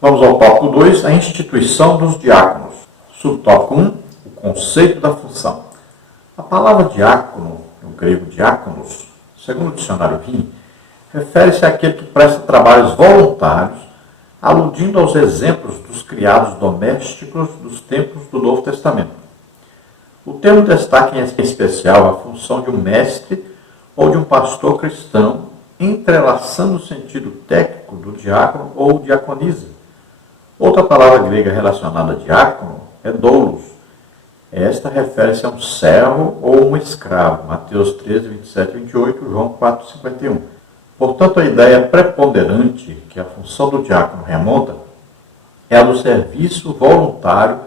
Vamos ao tópico 2, a instituição dos diáconos. Subtópico 1, o conceito da função. A palavra diácono, no grego diáconos, segundo o dicionário Rim, refere-se àquele que presta trabalhos voluntários, aludindo aos exemplos dos criados domésticos dos tempos do Novo Testamento. O termo destaca em especial a função de um mestre ou de um pastor cristão, entrelaçando o sentido técnico do diácono ou diaconisa. Outra palavra grega relacionada a diácono é doulos. Esta refere-se a um servo ou um escravo. Mateus 13, 27 e 28, João 4, 51. Portanto, a ideia preponderante que a função do diácono remonta é a do serviço voluntário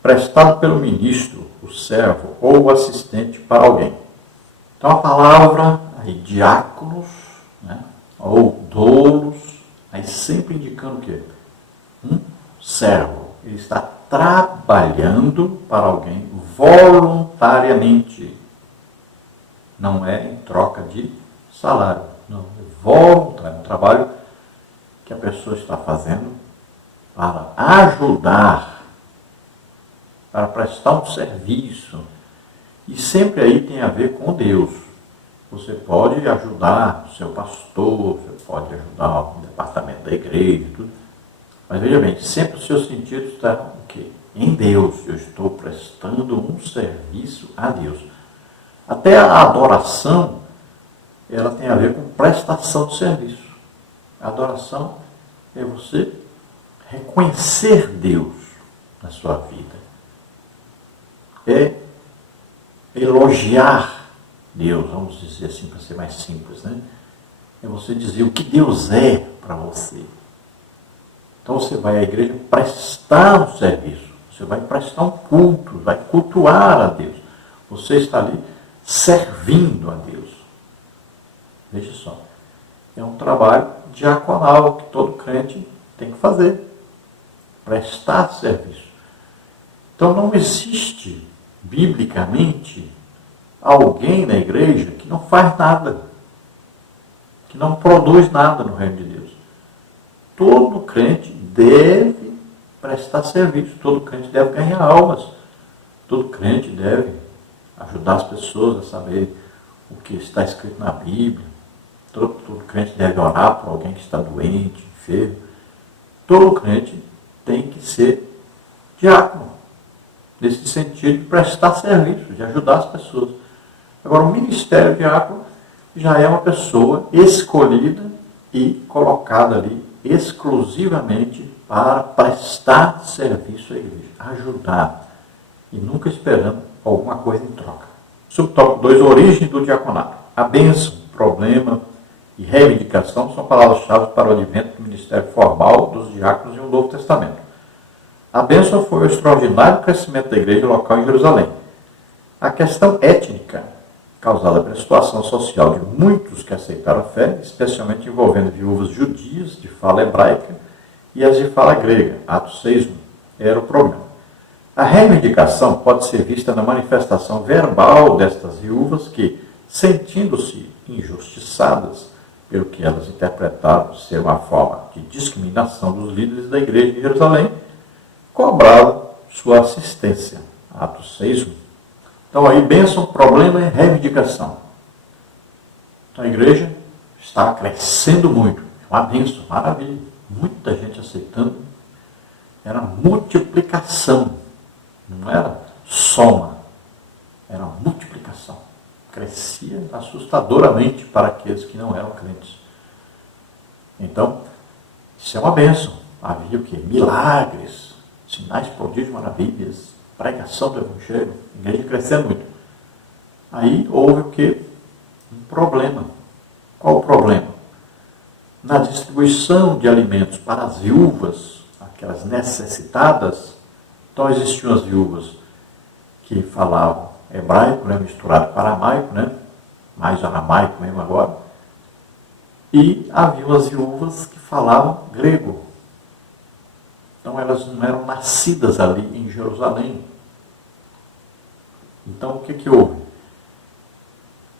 prestado pelo ministro, o servo ou o assistente para alguém. Então, a palavra aí, diáconos, né, ou doulos, aí sempre indicando o quê? Um servo. Ele está trabalhando para alguém voluntariamente. Não é em troca de salário. Não, é voluntário. É um trabalho que a pessoa está fazendo para ajudar, para prestar um serviço. E sempre aí tem a ver com Deus. Você pode ajudar o seu pastor, você pode ajudar o departamento da igreja, tudo. Mas veja bem, sempre o seu sentido está o quê? Em Deus. Eu estou prestando um serviço a Deus. Até a adoração, ela tem a ver com prestação de serviço. A adoração é você reconhecer Deus na sua vida. É elogiar Deus, vamos dizer assim, para ser mais simples, né? É você dizer o que Deus é para você. Então você vai à igreja prestar um serviço, você vai prestar um culto, vai cultuar a Deus. Você está ali servindo a Deus. Veja só, é um trabalho diaconal que todo crente tem que fazer, prestar serviço. Então não existe, biblicamente, alguém na igreja que não faz nada, que não produz nada no reino de Deus. Todo crente deve prestar serviço, todo crente deve ganhar almas, todo crente deve ajudar as pessoas a saber o que está escrito na Bíblia, todo crente deve orar por alguém que está doente, enfermo. Todo crente tem que ser diácono, nesse sentido de prestar serviço, de ajudar as pessoas. Agora, o ministério diácono já é uma pessoa escolhida e colocada ali exclusivamente para prestar serviço à igreja, ajudar, e nunca esperando alguma coisa em troca. Subtópico 2, origem do diaconato. A bênção, problema e reivindicação são palavras-chave para o advento do ministério formal dos diáconos em um Novo Testamento. A bênção foi o extraordinário crescimento da igreja local em Jerusalém. A questão étnica, causada pela situação social de muitos que aceitaram a fé, especialmente envolvendo viúvas judias de fala hebraica e as de fala grega, Atos 6:1, era o problema. A reivindicação pode ser vista na manifestação verbal destas viúvas que, sentindo-se injustiçadas pelo que elas interpretaram ser uma forma de discriminação dos líderes da igreja de Jerusalém, cobraram sua assistência, Atos 6:1. Então aí, bênção, problema e reivindicação. Então a igreja está crescendo muito. É uma bênção, maravilha. Muita gente aceitando. Era multiplicação. Não era soma. Era multiplicação. Crescia assustadoramente para aqueles que não eram crentes. Então, isso é uma bênção. Havia o quê? Milagres, sinais, prodígios, maravilhas, pregação do Evangelho, a igreja crescendo muito. Aí houve o quê? Um problema. Qual o problema? Na distribuição de alimentos para as viúvas, aquelas necessitadas, então existiam as viúvas que falavam hebraico, né, misturado com aramaico, né, mais aramaico mesmo agora, e havia as viúvas que falavam grego. Então elas não eram nascidas ali em Jerusalém. Então o que houve?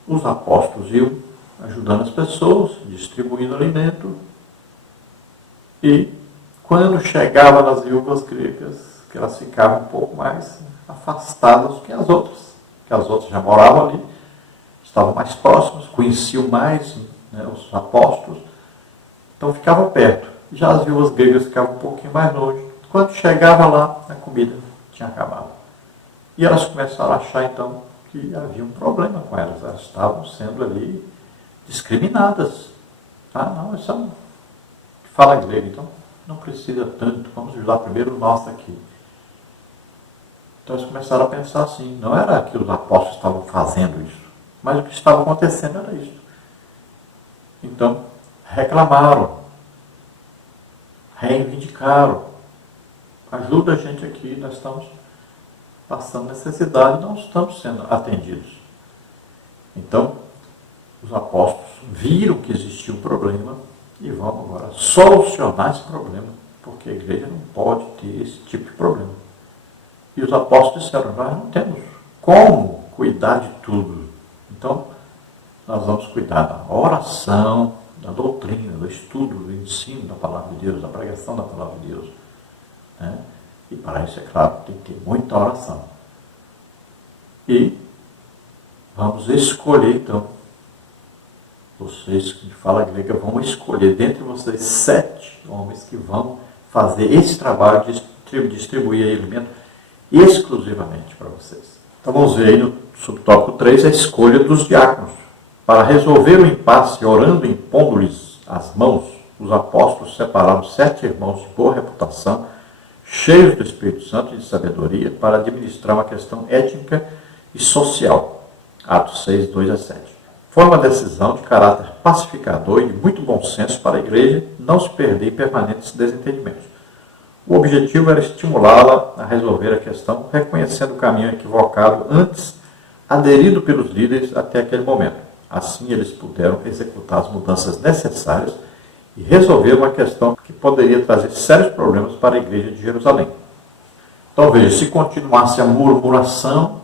Os apóstolos iam ajudando as pessoas, distribuindo alimento, e quando chegava nas viúvas gregas, que elas ficavam um pouco mais afastadas que as outras já moravam ali, estavam mais próximas, conheciam mais, né, os apóstolos, então ficavam perto. Já as viúvas gregas ficavam um pouquinho mais longe. Quando chegava lá, a comida tinha acabado. E elas começaram a achar, então, que havia um problema com elas. Elas estavam sendo ali discriminadas. Ah, não, isso não fala grego, então não precisa tanto. Vamos ajudar primeiro o nosso aqui. Então eles começaram a pensar assim. Não era que os apóstolos estavam fazendo isso, mas o que estava acontecendo era isso. Então, reclamaram, reivindicaram. Ajuda a gente aqui, nós estamos passando necessidade, não estamos sendo atendidos. Então, os apóstolos viram que existia um problema e vão agora solucionar esse problema, porque a igreja não pode ter esse tipo de problema. E os apóstolos disseram, nós não temos como cuidar de tudo. Então, nós vamos cuidar da oração, da doutrina, do estudo, do ensino da palavra de Deus, da pregação da palavra de Deus. Né? E para isso, é claro, tem que ter muita oração. E vamos escolher, então, vocês que falam grega vão escolher dentre vocês 7 homens que vão fazer esse trabalho de distribuir alimento exclusivamente para vocês. Então vamos ver aí no subtópico 3 a escolha dos diáconos. Para resolver o impasse, orando e impondo-lhes as mãos, os apóstolos separaram 7 irmãos de boa reputação, cheios do Espírito Santo e de sabedoria, para administrar uma questão étnica e social. Atos 6, 2 a 7. Foi uma decisão de caráter pacificador e de muito bom senso para a igreja não se perder em permanentes desentendimentos. O objetivo era estimulá-la a resolver a questão, reconhecendo o caminho equivocado antes aderido pelos líderes até aquele momento. Assim, eles puderam executar as mudanças necessárias e resolver uma questão que poderia trazer sérios problemas para a igreja de Jerusalém. Então, veja, se continuasse a murmuração,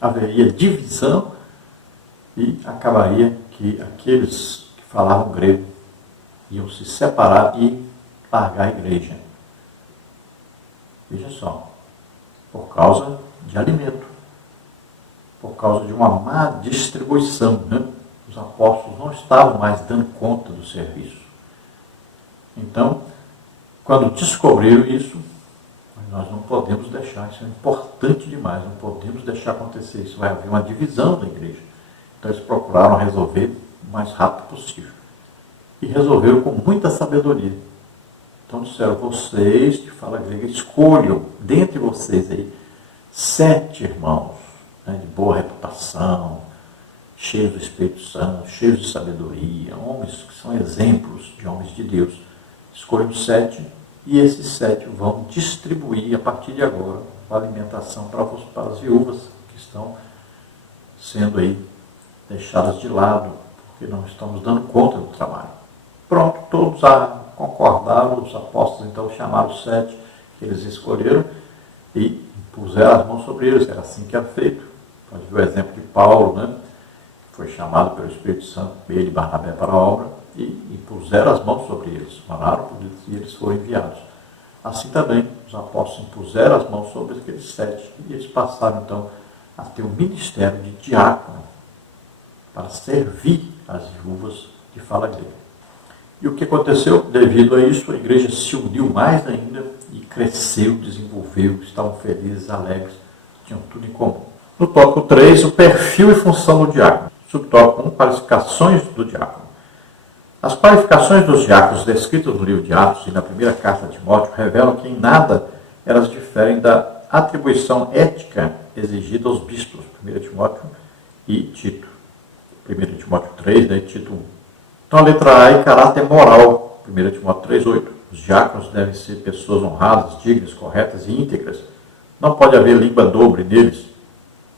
haveria divisão e acabaria que aqueles que falavam grego iam se separar e largar a igreja. Veja só, por causa de alimento, por causa de uma má distribuição, né? Os apóstolos não estavam mais dando conta do serviço. Então, quando descobriram isso, nós não podemos deixar, isso é importante demais, não podemos deixar acontecer isso, vai haver uma divisão da igreja. Então eles procuraram resolver o mais rápido possível. E resolveram com muita sabedoria. Então disseram, vocês que falam grega, escolham dentre vocês aí 7 irmãos, né, de boa reputação, cheios do Espírito Santo, cheios de sabedoria, homens que são exemplos de homens de Deus. Escolham 7 e esses 7 vão distribuir a partir de agora a alimentação para as viúvas que estão sendo aí deixadas de lado, porque não estamos dando conta do trabalho. Pronto, todos concordaram, os apóstolos então chamaram os 7 que eles escolheram e puseram as mãos sobre eles, era assim que era feito. Pode ver o exemplo de Paulo, né? Foi chamado pelo Espírito Santo, ele e Barnabé para a obra, e puseram as mãos sobre eles, oraram por eles e eles foram enviados. Assim também, os apóstolos puseram as mãos sobre aqueles 7 e eles passaram então a ter um ministério de diácono para servir as viúvas de fala grega. E o que aconteceu? Devido a isso, a igreja se uniu mais ainda e cresceu, desenvolveu, estavam felizes, alegres, tinham tudo em comum. No tópico 3, o perfil e função do diácono. Subtópico 1, qualificações do diácono. As qualificações dos diáconos descritas no livro de Atos e na primeira carta de Timóteo revelam que em nada elas diferem da atribuição ética exigida aos bispos, 1 Timóteo e Tito. 1 Timóteo 3, né, Tito 1. Então a letra A é caráter moral, 1 Timóteo 3,8. Os diáconos devem ser pessoas honradas, dignas, corretas e íntegras. Não pode haver língua dobre neles.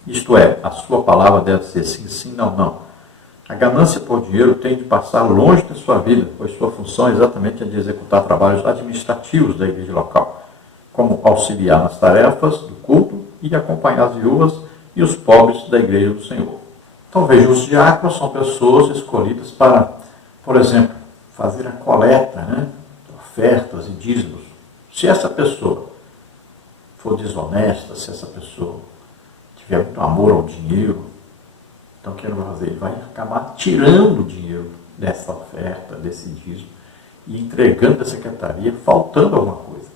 Isto é, a sua palavra deve ser sim, sim, não, não. A ganância por dinheiro tem de passar longe da sua vida, pois sua função é exatamente a de executar trabalhos administrativos da igreja local, como auxiliar nas tarefas do culto e acompanhar as viúvas e os pobres da igreja do Senhor. Então veja, os diáconos são pessoas escolhidas para, por exemplo, fazer a coleta, né, ofertas e dízimos, se essa pessoa for desonesta, se essa pessoa tiver muito amor ao dinheiro, então o que ele vai fazer? Ele vai acabar tirando o dinheiro dessa oferta, desse dízimo, e entregando da secretaria, faltando alguma coisa.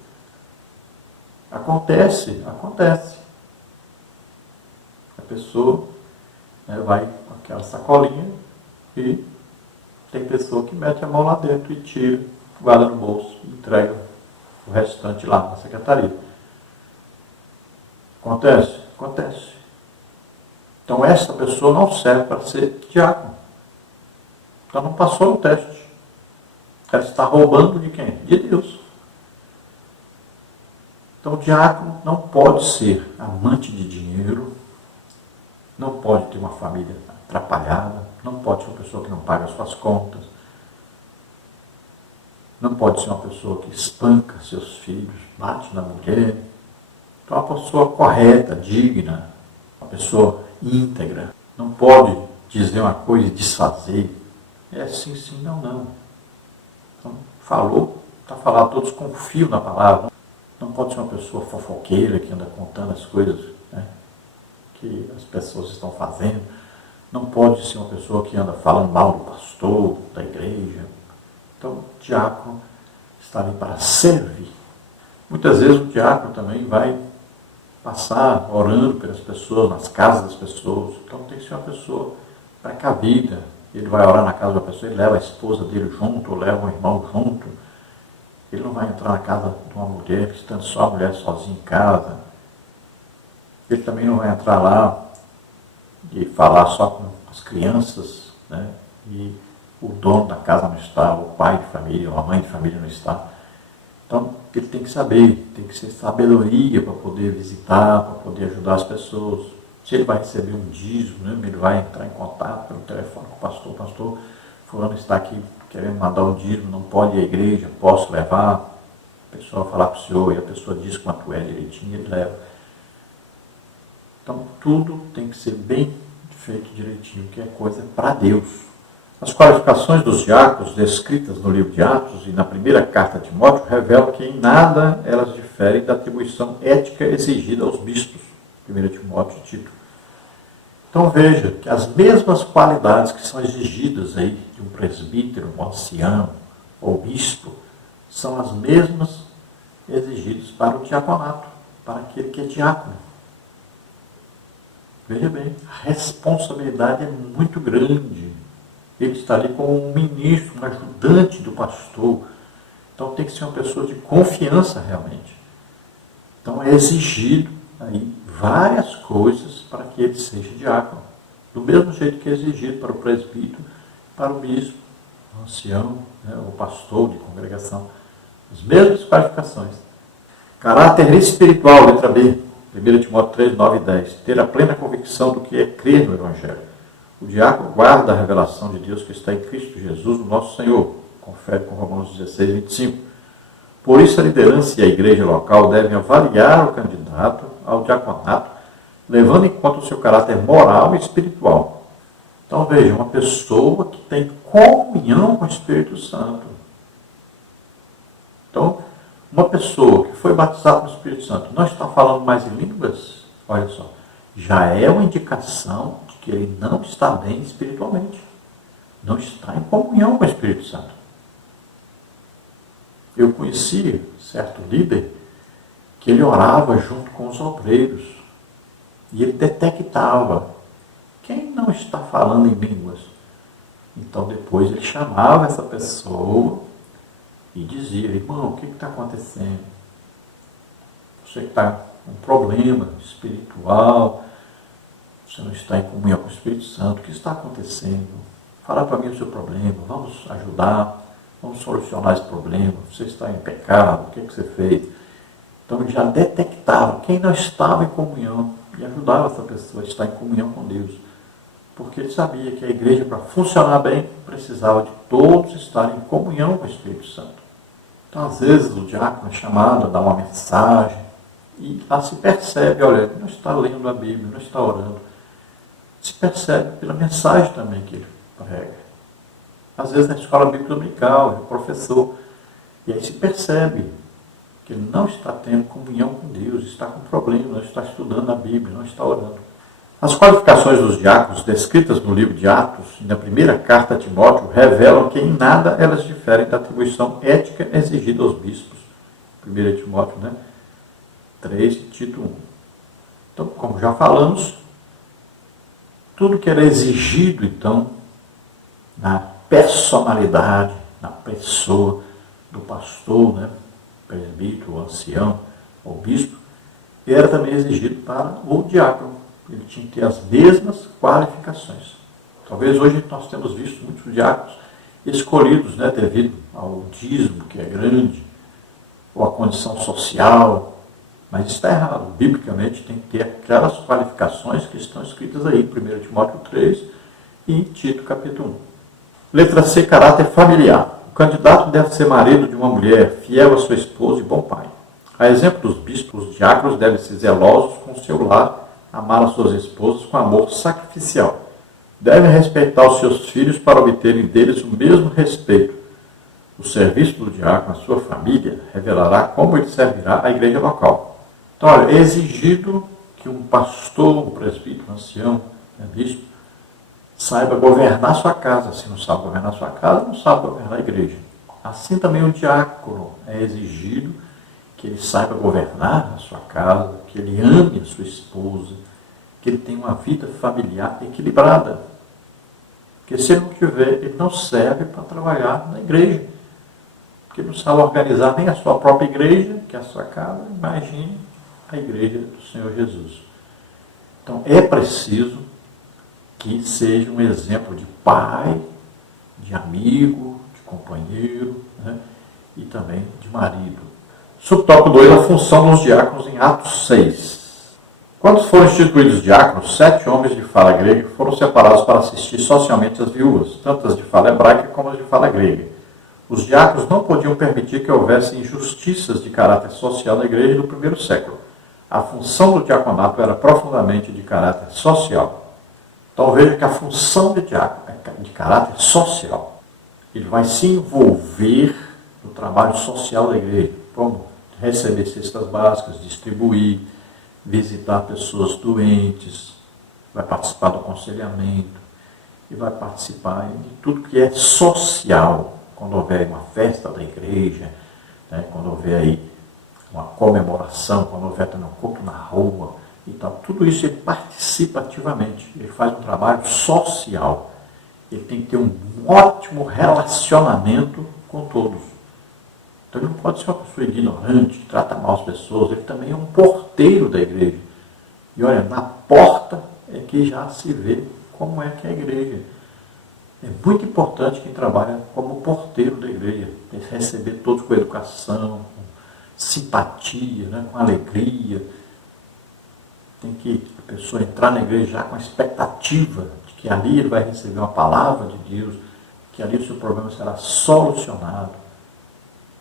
Acontece. A pessoa vai com aquela sacolinha e tem pessoa que mete a mão lá dentro e tira, guarda no bolso e entrega o restante lá na secretaria. Acontece? Acontece. Então essa pessoa não serve para ser diácono. Então não passou no teste. Ela está roubando de quem? De Deus. Então o diácono não pode ser amante de dinheiro, não pode ter uma família atrapalhada, não pode ser uma pessoa que não paga as suas contas, não pode ser uma pessoa que espanca seus filhos, bate na mulher. Então uma pessoa correta, digna, uma pessoa íntegra, não pode dizer uma coisa e desfazer. É sim, sim, não, não. Então, falou, está falado, todos confiam na palavra. Não pode ser uma pessoa fofoqueira que anda contando as coisas, né, que as pessoas estão fazendo. Não pode ser uma pessoa que anda falando mal do pastor, da igreja. Então, o diácono está ali para servir. Muitas vezes o diácono também vai passar orando pelas pessoas, nas casas das pessoas. Então tem que ser uma pessoa precavida. Ele vai orar na casa da pessoa, ele leva a esposa dele junto, ou leva um irmão junto. Ele não vai entrar na casa de uma mulher, estando só a mulher sozinha em casa. Ele também não vai entrar lá e falar só com as crianças, né? E o dono da casa não está, o pai de família, ou a mãe de família não está. Então, ele tem que saber, tem que ser sabedoria para poder visitar, para poder ajudar as pessoas. Se ele vai receber um dízimo, né, ele vai entrar em contato pelo telefone com o pastor, fulano está aqui querendo mandar um dízimo, não pode ir à igreja, posso levar? A pessoa vai falar para o senhor, e a pessoa diz quanto é direitinho, ele leva. Então, tudo tem que ser bem feito direitinho, que é coisa para Deus. As qualificações dos diáconos descritas no livro de Atos e na primeira carta de Timóteo revelam que em nada elas diferem da atribuição ética exigida aos bispos, 1 Timóteo e Tito. Então veja que as mesmas qualidades que são exigidas aí de um presbítero, um ancião ou bispo, são as mesmas exigidas para o diaconato, para aquele que é diácono. Veja bem, a responsabilidade é muito grande. Ele está ali como um ministro, um ajudante do pastor. Então tem que ser uma pessoa de confiança realmente. Então é exigido aí várias coisas para que ele seja diácono. Do mesmo jeito que é exigido para o presbítero, para o bispo, o ancião, né, o pastor de congregação. As mesmas qualificações. Caráter espiritual, letra B. 1 Timóteo 3, 9 e 10. Ter a plena convicção do que é crer no Evangelho. O diácono guarda a revelação de Deus que está em Cristo Jesus, o nosso Senhor. Confere com Romanos 16, 25. Por isso, a liderança e a igreja local devem avaliar o candidato ao diaconato, levando em conta o seu caráter moral e espiritual. Então, veja, uma pessoa que tem comunhão com o Espírito Santo. Então, uma pessoa que foi batizada no Espírito Santo não está falando mais em línguas, olha só, já é uma indicação de que ele não está bem espiritualmente. Não está em comunhão com o Espírito Santo. Eu conheci certo líder que ele orava junto com os obreiros e ele detectava quem não está falando em línguas. Então depois ele chamava essa pessoa e dizia: irmão, o que está acontecendo? Você está com um problema espiritual, você não está em comunhão com o Espírito Santo, o que está acontecendo? Fala para mim o seu problema, vamos ajudar, vamos solucionar esse problema. Você está em pecado, o que você fez? Então ele já detectava quem não estava em comunhão e ajudava essa pessoa a estar em comunhão com Deus. Porque ele sabia que a igreja, para funcionar bem, precisava de todos estarem em comunhão com o Espírito Santo. Então, às vezes, o diácono é chamado a dar uma mensagem e lá se percebe, olha, ele não está lendo a Bíblia, não está orando. Se percebe pela mensagem também que ele prega. Às vezes, na escola bíblica dominical, o professor, E aí se percebe que ele não está tendo comunhão com Deus, está com problema, não está estudando a Bíblia, não está orando. As qualificações dos diáconos descritas no livro de Atos e na primeira carta a Timóteo revelam que em nada elas diferem da atribuição ética exigida aos bispos. 1 Timóteo 3 e Tito 1. Então, como já falamos, tudo que era exigido, então, na personalidade, na pessoa do pastor, presbítero, ancião ou bispo, era também exigido para o diácono. Ele tinha que ter as mesmas qualificações. Talvez hoje nós temos visto muitos diáconos escolhidos, devido ao dízimo, que é grande, ou à condição social, mas está errado. Biblicamente tem que ter aquelas qualificações que estão escritas aí, 1 Timóteo 3 e Tito capítulo 1. Letra C, caráter familiar. O candidato deve ser marido de uma mulher, fiel à sua esposa e bom pai. A exemplo dos bispos, os diáconos devem ser zelosos com o seu lar, amar as suas esposas com amor sacrificial. Devem respeitar os seus filhos para obterem deles o mesmo respeito. O serviço do diácono à sua família revelará como ele servirá à igreja local. Então, olha, é exigido que um pastor, um presbítero, um ancião, bispo, saiba governar sua casa. Se não sabe governar sua casa, não sabe governar a igreja. Assim também o diácono é exigido que ele saiba governar a sua casa, que ele ame a sua esposa, que ele tenha uma vida familiar equilibrada. Porque se ele não tiver, ele não serve para trabalhar na igreja. Porque ele não sabe organizar nem a sua própria igreja, que é a sua casa, imagine a igreja do Senhor Jesus. Então é preciso que seja um exemplo de pai, de amigo, de companheiro, e também de marido. Subtópico 2, a função dos diáconos em Atos 6. Quando foram instituídos diáconos, 7 homens de fala grega foram separados para assistir socialmente as viúvas, tanto as de fala hebraica como as de fala grega. Os diáconos não podiam permitir que houvesse injustiças de caráter social na igreja no primeiro século. A função do diaconato era profundamente de caráter social. Então veja que a função de diácono é de caráter social. Ele vai se envolver no trabalho social da igreja, como receber cestas básicas, distribuir, visitar pessoas doentes, vai participar do aconselhamento e vai participar de tudo que é social. Quando houver uma festa da igreja, quando houver aí uma comemoração, quando houver também um culto na rua e tal, tudo isso ele participa ativamente, ele faz um trabalho social, ele tem que ter um ótimo relacionamento com todos. Então ele não pode ser uma pessoa ignorante, que trata mal as pessoas, ele também é um porteiro da igreja. E olha, na porta é que já se vê como é que é a igreja. É muito importante quem trabalha como porteiro da igreja, receber todos com educação, com simpatia, com alegria. Tem que a pessoa entrar na igreja já com a expectativa de que ali ele vai receber uma palavra de Deus, que ali o seu problema será solucionado.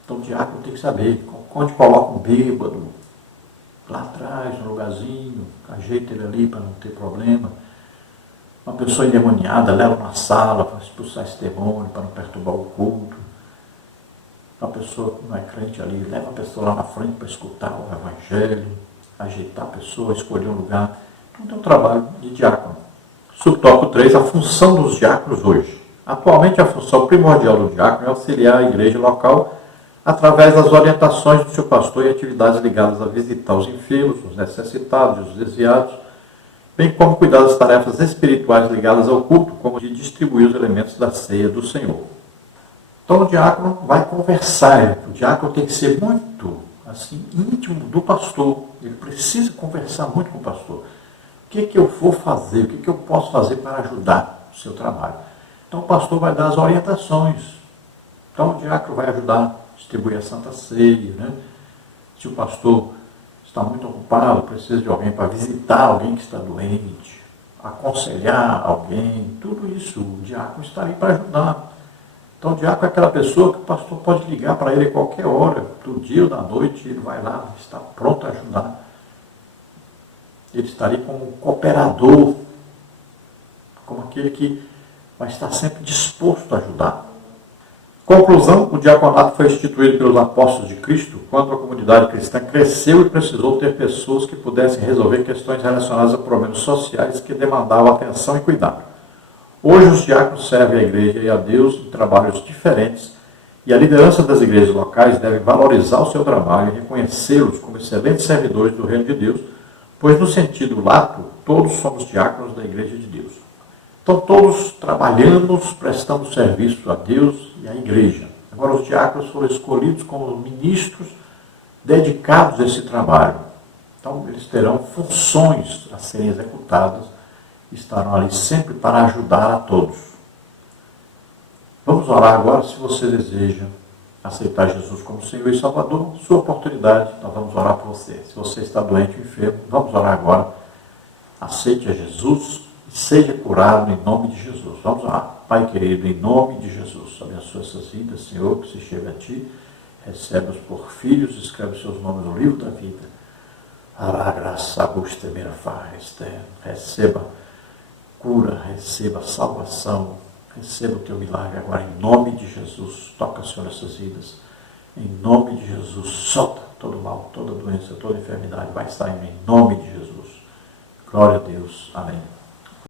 Então o diácono tem que saber onde coloca um bêbado, lá atrás, no lugarzinho, ajeita ele ali para não ter problema. Uma pessoa endemoniada, leva na sala para expulsar esse demônio, para não perturbar o culto. Uma pessoa que não é crente ali, leva a pessoa lá na frente para escutar o evangelho, ajeitar a pessoa, escolher um lugar. Tudo é um trabalho de diácono. Subtópico 3, a função dos diáconos hoje. Atualmente a função primordial do diácono é auxiliar a igreja local através das orientações do seu pastor e atividades ligadas a visitar os enfermos, os necessitados, os desviados, bem como cuidar das tarefas espirituais ligadas ao culto, como de distribuir os elementos da ceia do Senhor. Então o diácono vai conversar, o diácono tem que ser muito íntimo do pastor, ele precisa conversar muito com o pastor. O que eu vou fazer, o que eu posso fazer para ajudar o seu trabalho? Então o pastor vai dar as orientações. Então o diácono vai ajudar a distribuir a Santa Ceia, Se o pastor está muito ocupado, precisa de alguém para visitar alguém que está doente, aconselhar alguém, tudo isso, o diácono está ali para ajudar. Então o diácono é aquela pessoa que o pastor pode ligar para ele a qualquer hora, do dia ou da noite, ele vai lá, está pronto a ajudar. Ele está ali como cooperador, como aquele que vai estar sempre disposto a ajudar. Conclusão, o diaconato foi instituído pelos apóstolos de Cristo quando a comunidade cristã cresceu e precisou ter pessoas que pudessem resolver questões relacionadas a problemas sociais que demandavam atenção e cuidado. Hoje os diáconos servem à igreja e a Deus em trabalhos diferentes e a liderança das igrejas locais deve valorizar o seu trabalho e reconhecê-los como excelentes servidores do reino de Deus, pois no sentido lato, todos somos diáconos da igreja de Deus. Então todos trabalhamos, prestamos serviço a Deus e à igreja. Agora os diáconos foram escolhidos como ministros dedicados a esse trabalho. Então eles terão funções a serem executadas e estarão ali sempre para ajudar a todos. Vamos orar agora. Se você deseja aceitar Jesus como Senhor e Salvador, sua oportunidade, nós vamos orar por você. Se você está doente ou enfermo, vamos orar agora. Aceite a Jesus e seja curado em nome de Jesus. Vamos lá. Pai querido, em nome de Jesus, abençoa essas vidas, Senhor, que se chega a Ti, recebe-os por filhos, escreve seus nomes no livro da vida. Receba cura, receba salvação, receba o Teu milagre agora em nome de Jesus. Toca, Senhor, essas vidas. Em nome de Jesus, solta todo mal, toda doença, toda enfermidade, vai saindo em nome de Jesus. Glória a Deus. Amém.